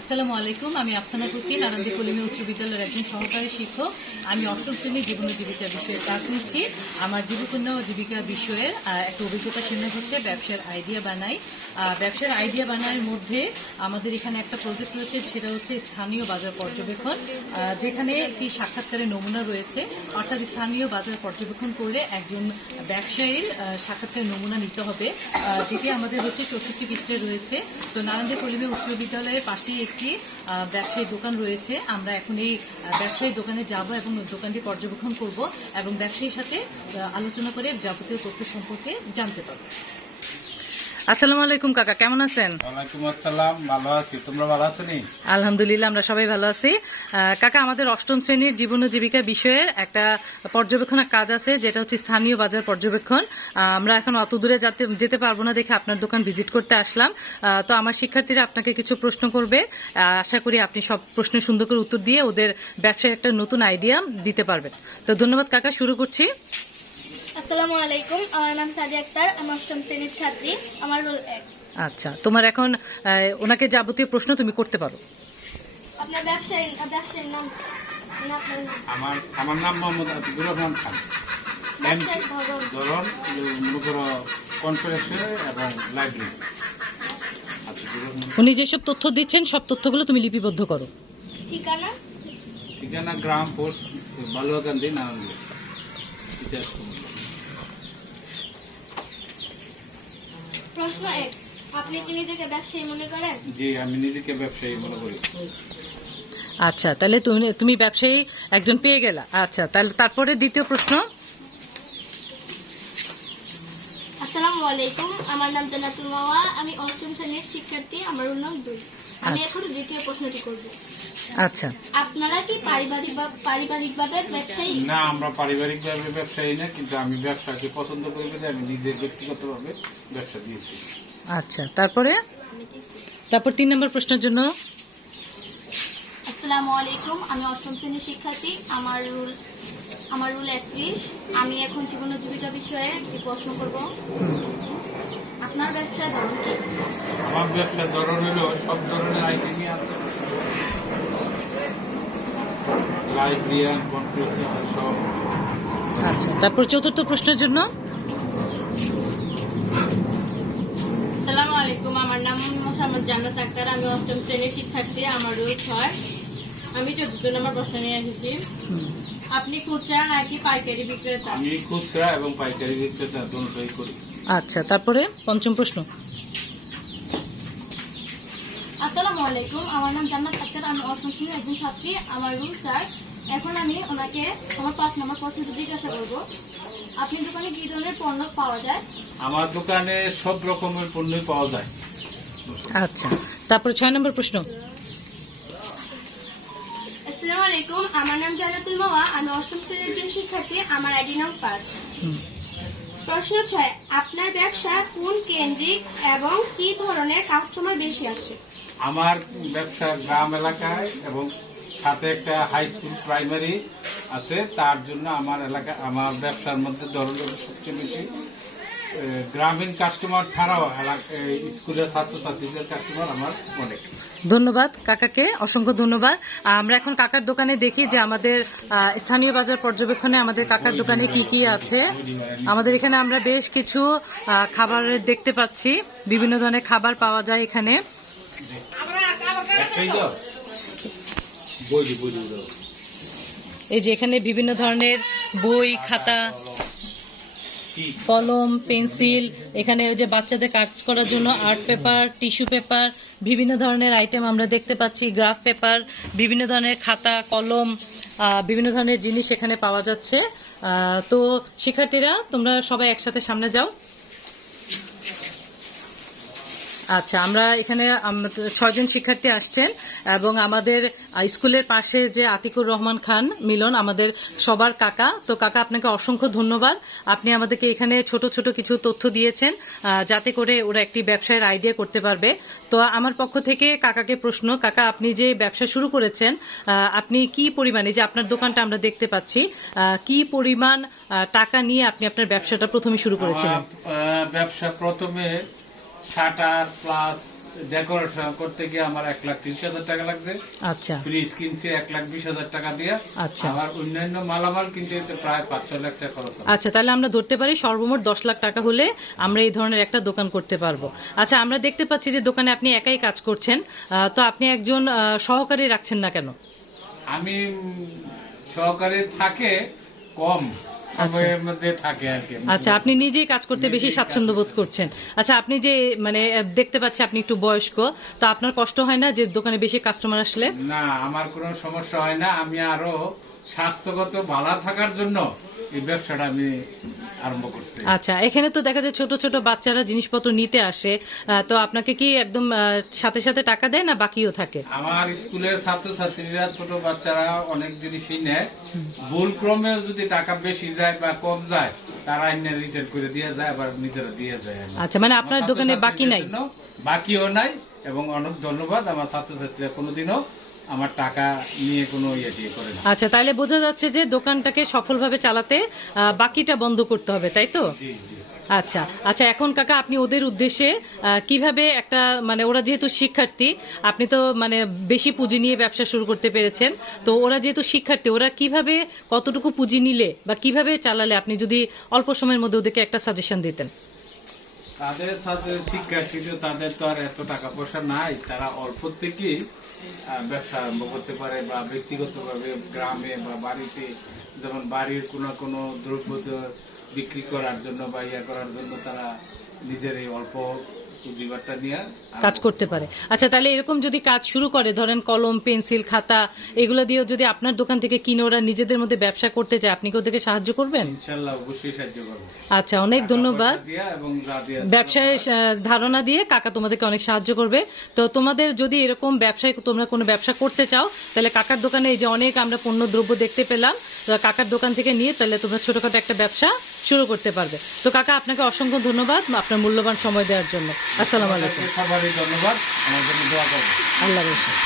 আসসালামু আলাইকুম। আমি আফসানা কুচি, নারায়ণদী কলিমে উচ্চ বিদ্যালয়ের একজন সহকারী শিক্ষক। আমি অষ্টম শ্রেণীর জীবন ও জীবিকা বিষয়ে ক্লাস নিচ্ছি। আমার জীবন ও জীবিকা বিষয়ের একটা অভিজ্ঞতা শেয়ার হচ্ছে ব্যবসার আইডিয়া বানাই। ব্যবসার আইডিয়া বানানোর মধ্যে আমাদের এখানে একটা প্রজেক্ট রয়েছে, সেটা হচ্ছে স্থানীয় বাজার পর্যবেক্ষণ, যেখানে একটি সাক্ষাৎকারের নমুনা রয়েছে। অর্থাৎ স্থানীয় বাজার পর্যবেক্ষণ করলে একজন ব্যবসায়ীর সাক্ষাৎকারের নমুনা নিতে হবে, যেটি আমাদের হচ্ছে 64 পৃষ্ঠে রয়েছে। তো নারায়ণদী কলিমে উচ্চ বিদ্যালয়ের পাশেই একটি ব্যবসায়ী দোকান রয়েছে। আমরা এখন এই ব্যবসায়ী দোকানে যাব এবং দোকানটি পর্যবেক্ষণ করব এবং ব্যবসায়ীর সাথে আলোচনা করে যাবতীয় তথ্য সম্পর্কে জানতে পারব। আসসালামু আলাইকুম কাকা, কেমন আছেন? ওয়ালাইকুম আসসালাম, ভালো আছি। তোমরা ভালো আছো নি? আলহামদুলিল্লাহ, আমরা সবাই ভালো আছি। কাকা, আমাদের অষ্টম শ্রেণীর জীবন ও জীবিকা বিষয়ের একটা পর্যবেক্ষণের কাজ আছে, যেটা হচ্ছে স্থানীয় বাজার পর্যবেক্ষণ। আমরা এখন অত দূরে যেতে পারবো না দেখে আপনার দোকান ভিজিট করতে আসলাম। তো আমার শিক্ষার্থীরা আপনাকে কিছু প্রশ্ন করবে। আশা করি আপনি সব প্রশ্নের সুন্দর করে উত্তর দিয়ে ওদের ব্যবসায় একটা নতুন আইডিয়া দিতে পারবেন। তো ধন্যবাদ কাকা, শুরু করছি। আসসালামু আলাইকুম, আমার নাম সাদিয়া আক্তার, আমি অষ্টম শ্রেণীর ছাত্রী, আমার রোল 1। আচ্ছা, তোমার এখন ওনাকে যাবতীয় প্রশ্ন তুমি করতে পারো। আপনার ব্যবসায়ীর নাম? আমার নাম মোহাম্মদ আতিকুর রহমান খান। ব্যবসায়িক ধরন? মনে করো কনফারেন্সে এবং লাইব্রেরি। উনি যেসব তথ্য দিচ্ছেন সব তথ্যগুলো তুমি লিপিবদ্ধ করো। ঠিকানা? ঠিকানা গ্রাম পোস্ট বালুয়াকান্দি, নারায়ণগঞ্জ। প্রশ্ন 1, আপনি কি নিজেকে ব্যবসায়ী মনে করেন? জি, আমি নিজেকে ব্যবসায়ী মনে করি। আচ্ছা, তাহলে তুমি ব্যবসায়ী একজন পেয়ে গেলা। আচ্ছা, তাহলে তারপরে দ্বিতীয় প্রশ্ন। আসসালামু আলাইকুম, আমার নাম জান্নাতুল মাওয়া, আমি অষ্টম শ্রেণীর শিক্ষার্থী, আমার রোল নং 2। আমি এখন দ্বিতীয় প্রশ্নটি করব। আচ্ছা, আপনারা কি পারিবারিকভাবে ব্যবসায়ী? না, আমরা পারিবারিকভাবে ব্যবসায়ী না, কিন্তু আমি ব্যবসাকে পছন্দ করি বলে আমি নিজে ব্যক্তিগতভাবে ব্যবসা দিয়েছি। আচ্ছা, তারপর 3 নম্বর প্রশ্নের জন্য। আসসালামু আলাইকুম, আমি অষ্টম শ্রেণীর শিক্ষার্থী, আমার রুল 31। আমি এখন জীবন ও জীবিকা বিষয়ে একটি প্রশ্ন করব। আপনার ব্যবসার ধরন কি? আমার ব্যবসার ধরন হলো সব ধরনের আইটেমই আছে, লাইব্রেরিয়ান, কম্পিউটার সব। আচ্ছা, তারপর চতুর্থ প্রশ্নের জন্য। আসসালামু আলাইকুম, আমার নাম মোহাম্মদ জান্নাত আক্তার, আমি অষ্টম শ্রেণীর শিক্ষার্থী, আমার রোল 6। আমি 14 নম্বর প্রশ্ন নিয়ে এসেছি। আপনি খুচরা নাকি পাইকারি বিক্রেতা? আমি খুচরা এবং পাইকারি বিক্রেতা দুটোই করি। আচ্ছা, তারপরে পঞ্চম প্রশ্ন। আসসালামু আলাইকুম, আমার নাম জান্নাত আক্তার, আমি অষ্টম শ্রেণীর একজন ছাত্রী, আমার রুল 4। এখন আমি ওনাকে আমার 5 নম্বর প্রশ্নটি জিজ্ঞাসা করব। আপনার দোকানে কি ধরনের পণ্য পাওয়া যায়? আমার দোকানে সব রকমের পণ্যই পাওয়া যায়। আচ্ছা, তারপর 6 নম্বর প্রশ্ন। আসসালামু আলাইকুম, আমার নাম জান্নাতুল মাওয়া, আমি অষ্টম শ্রেণীর একজন শিক্ষার্থী, আমার আইডি নং 5। প্রশ্ন 6, আপনার ব্যবসা কোন কেন্দ্রিক এবং কি ধরনের কাস্টমার বেশি আসে? আমার ব্যবসা গ্রাম এলাকায় এবং সাথে একটা হাই স্কুল প্রাইমারি আছে, তার জন্য আমার ব্যবসার মধ্যে ধরন সবচেয়ে বেশি গ্রামীণ কাস্টমার ছাড়াও স্কুলের ছাত্রছাত্রীদের কাস্টমার আমার অনেক। ধন্যবাদ কাকাকে, অসংখ্য ধন্যবাদ। আমরা এখন কাকার দোকানে দেখি যে আমাদের স্থানীয় বাজার পর্যবেক্ষণে আমাদের কাকার দোকানে কি কি আছে। আমাদের এখানে আমরা বেশ কিছু খাবারের দেখতে পাচ্ছি, বিভিন্ন ধরনের খাবার পাওয়া যায় এখানে। এই যে এখানে বিভিন্ন ধরনের বই, খাতা, কলম, পেন্সিল, এখানে ওই যে বাচ্চাদের কাজ করার জন্য আর্ট পেপার, টিস্যু পেপার, বিভিন্ন ধরনের আইটেম আমরা দেখতে পাচ্ছি, গ্রাফ পেপার, বিভিন্ন ধরনের খাতা, কলম, বিভিন্ন ধরনের জিনিস এখানে পাওয়া যাচ্ছে। তো শিক্ষার্থীরা, তোমরা সবাই একসাথে সামনে যাও। আচ্ছা, আমরা এখানে 6 জন শিক্ষার্থী আসছেন এবং আমাদের স্কুলের পাশে যে আতিকুর রহমান খান মিলন আমাদের সবার কাকা। তো কাকা, আপনাকে অসংখ্য ধন্যবাদ। আপনি আমাদেরকে এখানে ছোট ছোট কিছু তথ্য দিয়েছেন, যাতে করে ওরা একটি ব্যবসায়ের আইডিয়া করতে পারবে। তো আমার পক্ষ থেকে কাকাকে প্রশ্ন। কাকা, আপনি যে ব্যবসা শুরু করেছেন, আপনি কি পরিমাণে, যে আপনার দোকানটা আমরা দেখতে পাচ্ছি, কি পরিমাণ টাকা নিয়ে আপনি আপনার ব্যবসাটা প্রথমে শুরু করেছিলেন? ব্যবসা প্রথমে শাটার প্লাস ডেকোরেশন করতে গিয়ে আমার 1,30,000 টাকা লাগছে। আচ্ছা ফ্রিজ কিনছি 1,20,000 টাকা দিয়ে। আচ্ছা আবার অন্যান্য মালামাল কিনতে এতে প্রায় 5-6 লাখ টাকা খরচ হবে। আচ্ছা, তাহলে আমরা ধরতে পারি সর্বমোট 10 লাখ টাকা হলে আমরা এই ধরনের একটা দোকান করতে পারবো। আচ্ছা, আমরা দেখতে পাচ্ছি যে দোকানে আপনি একাই কাজ করছেন, তো আপনি একজন সহকারী রাখছেন না কেন? আমি সহকারী থাকে কম, সময়ের মধ্যে থাকে আর কি। আচ্ছা, আপনি নিজেই কাজ করতে বেশি স্বাচ্ছন্দ্য বোধ করছেন। আচ্ছা, আপনি যে মানে দেখতে পাচ্ছি আপনি একটু বয়স্ক, তো আপনার কষ্ট হয় না যে দোকানে বেশি কাস্টমার আসলে? না, আমার কোনো সমস্যা হয় না। আমি আরো স্বাস্থ্যগত ভালো থাকার জন্য এই ব্যবসাটা আমি আরম্ভ করতে। আচ্ছা, এখানে তো দেখা যায় ছোট ছোট বাচ্চারা জিনিসপত্র নিতে আসে, তো আপনাকে কি একদম সাথে সাথে টাকা দেয় না বাকিও থাকে? আমার স্কুলের ছাত্রছাত্রীরা, ছোট বাচ্চারা অনেক জিনিসই নেয়। ভুল ক্রমে যদি টাকা বেশি যায় বা কম যায়, তারা এনে রিটার্ন করে দিয়ে যায়, আবার নিজেরা দিয়ে যায়। আচ্ছা, মানে আপনার দোকানে বাকি নাই? বাকিও নাই, এবং অনেক ধন্যবাদ। আমার ছাত্রছাত্রীরা কোনোদিনও আমার টাকা নিয়ে কোনো ইয়ে দিয়ে করে না। আচ্ছা, তাহলে বোঝা যাচ্ছে যে দোকানটাকে সফলভাবে চালাতে বাকিটা বন্ধ করতে হবে, তাই তো? জি জি। আচ্ছা আচ্ছা, এখন কাকা আপনি ওদের উদ্দেশ্যে কিভাবে একটা মানে ওরা যেহেতু শিক্ষার্থী, আপনি তো মানে বেশি পুঁজি নিয়ে ব্যবসা শুরু করতে পেরেছেন, তো ওরা যেহেতু শিক্ষার্থী, ওরা কিভাবে কতটুকু পুঁজি নিলে বা কিভাবে চালালে আপনি যদি অল্প সময়ের মধ্যে ওদেরকে একটা সাজেশন দিতেন? তাদের সাথে শিক্ষার্থীদের, তাদের তো আর এত টাকা পয়সা নাই, তারা অল্প থেকেই ব্যবসা আরম্ভ করতে পারে, বা ব্যক্তিগতভাবে গ্রামে বা বাড়িতে, যেমন বাড়ির কোনো দ্রব্য বিক্রি করার জন্য বা ইয়া করার জন্য তারা নিজের এই অল্প পুঁজিবারটা নিয়ে কাজ করতে পারে। আচ্ছা, তাহলে এরকম যদি কাজ শুরু করে, ধরেন কলম, পেন্সিল, খাতা এগুলো দিয়েও যদি আপনার দোকান থেকে কিনে ওরা নিজেদের মধ্যে ব্যবসা করতে চায়, আপনি কি ওদেরকে সাহায্য করবেন? ইনশাল্লাহ অবশ্যই সাহায্য করবো। আচ্ছা, অনেক ধন্যবাদ। এবং ব্যবসায় ধারণা দিয়ে কাকা তোমাদেরকে অনেক সাহায্য করবে। তো তোমাদের যদি এরকম ব্যবসায় তোমরা কোনো ব্যবসা করতে চাও, তাহলে কাকার দোকানে এই যে অনেক আমরা পণ্য দ্রব্য দেখতে পেলাম, তো কাকার দোকান থেকে নিয়ে তাহলে তোমরা ছোটখাটো একটা ব্যবসা শুরু করতে পারবে। তো কাকা, আপনাকে অসংখ্য ধন্যবাদ আপনার মূল্যবান সময় দেওয়ার জন্য। আসসালামু আলাইকুম। সবারই ধন্যবাদ, আমার জন্য দোয়া করবেন। আল্লাহ হাফেজ।